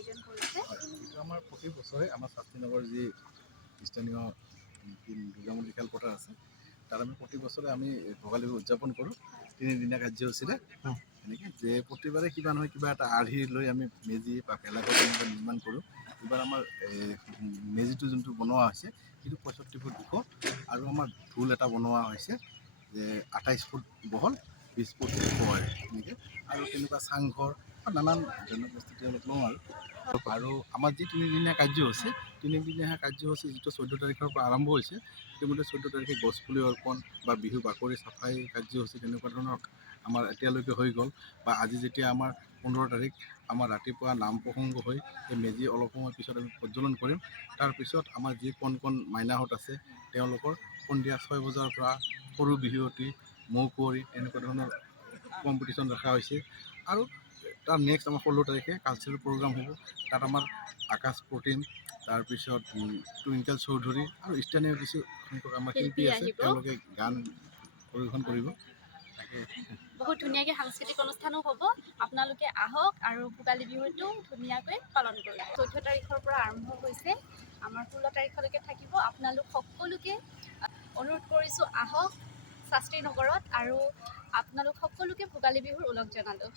আয়োজন কৰিছে? আমাৰ প্ৰতি বছৰে আমাৰ শাস্ত্ৰী নগৰ যি স্থানীয় দুৰ্গামন্দিৰ খেলপথাৰ আছে তাত আমি প্ৰতি বছৰে আমি ভোগালী বিহু উদযাপন কৰোঁ 3 দিনীয়া কাৰ্যসূচীৰে। এনেকৈ যে প্ৰতিবাৰে কিবা নহয় কিবা এটা আৰ্হি লৈ আমি মেজি বা ভেলাঘৰ নিৰ্মাণ কৰোঁ। এইবাৰ আমাৰ মেজিটো যোনটো বনোৱা হৈছে সেইটো 65 ফুট ওখ আৰু আমাৰ ঢোল এটা বনোৱা হৈছে যে 28 ফুট বহল 20 ফুট ওখ হয় এনেকৈ। আৰু তেনেকুৱা চাংঘৰ নানান ধৰণৰ বস্তু তেওঁলোক লওঁ আৰু আমাৰ যি 3 দিনীয়া কাৰ্যসূচী 3 দিনীয়া কাৰ্যসূচী যিটো 14 তাৰিখৰ পৰা আৰম্ভ হৈছে ইতিমধ্যে 14 তাৰিখে গছপুলি অৰ্পণ বা বিহু বাকৰি চাফাই কাৰ্যসূচী তেনেকুৱা ধৰণৰ আমাৰ এতিয়ালৈকে হৈ গ'ল। বা আজি যেতিয়া আমাৰ 15 তাৰিখ আমাৰ ৰাতিপুৱা নাম প্ৰসংগ হৈ এই মেজি অলপ সময় পিছত আমি প্ৰজ্বলন কৰিম। তাৰপিছত আমাৰ যি কণ মাইনাহঁত আছে তেওঁলোকৰ সন্ধিয়া 6 বজাৰ পৰা সৰু বিহুৱতী মৌ কুঁৱৰী এনেকুৱা ধৰণৰ কম্পিটিশ্যন ৰখা হৈছে। আৰু তাৰ নেক্সট আমাৰ 16 তাৰিখে কালচাৰেল প্ৰগ্ৰাম হ'ব। তাত আমাৰ আকাশ প্ৰতিম তাৰপিছত টুইংকেল চৌধুৰী আৰু স্থানীয় কিছু সংখ্যক আমাৰ শিল্পী আছে তেওঁলোকে গান পৰিৱেশন কৰিব। বহুত ধুনীয়াকৈ সাংস্কৃতিক অনুষ্ঠানো হ'ব। আপোনালোকে আহক আৰু ভোগালী বিহুটো ধুনীয়াকৈ পালন কৰক। 14 তাৰিখৰ পৰা আৰম্ভ হৈছে, আমাৰ 16 তাৰিখলৈকে থাকিব। আপোনালোক সকলোকে অনুৰোধ কৰিছোঁ আহক শাস্ত্ৰী নগৰত আৰু আপোনালোক সকলোকে ভোগালী বিহুৰ ওলগ জনালোঁ।